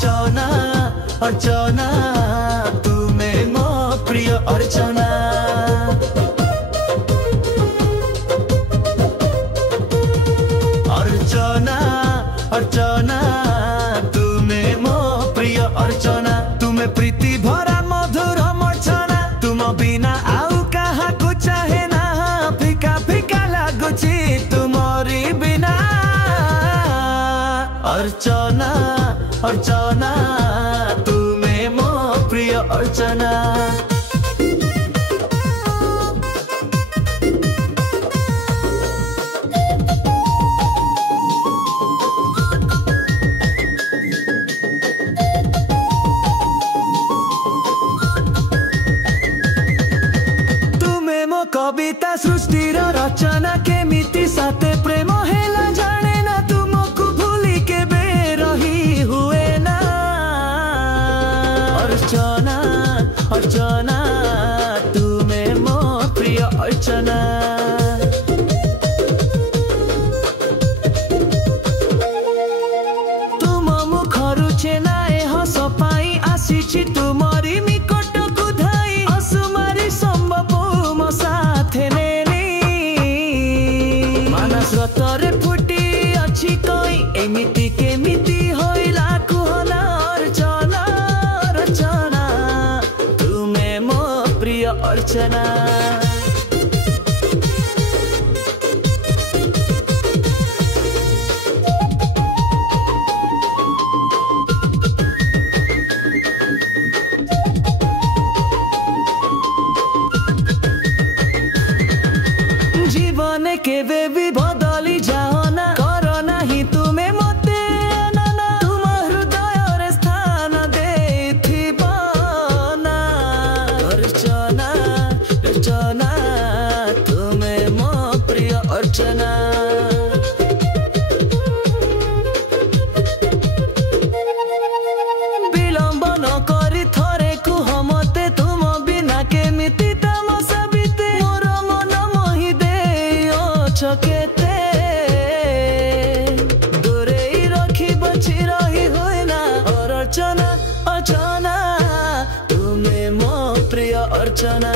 अर्चना अर्चना तुमे मो प्रिय अर्चना। अर्चना अर्चना तुमे मो प्रिय अर्चना। तुमे प्रीति भरा मधुर मूर्छना। तुम बिना आउ कहा को चाहे ना। फिका फिका लागुची तुमरी बिना। अर्चना अर्चना तुमे मो प्रिय अर्चना। कविता सृष्टि रचना केमिति साथे प्रेम हेला जाने ना। तुमको भूली के बे रही हुए ना। अर्चना अर्चना तुमे मो प्रिय अर्चना। तुम मुखरु छेनाए हस पाई आसीछि तुमरी निकट को धाई। असुमारी संभव मो साथे नेली। मानस रतरे फुटी अछि कई एमिति केमिति होइला कुहना। अर्चना अर्चना तुमे मो प्रिय अर्चना। जीवन केवे भी बदली जाओ ना। करो नहीं तुमे मते ना। तुम हृदय रे स्थान देथिबो ना। अर्चना अर्चना तुमे मो प्रिय अर्चना। विलंब न करी थरे कुह मते। तुम बिना केमिति तमसा बीते। मोर मन मोहि दे केते दूरे रखी बची रही हुए ना। और अर्चना अर्चना तुमे मो प्रिय अर्चना।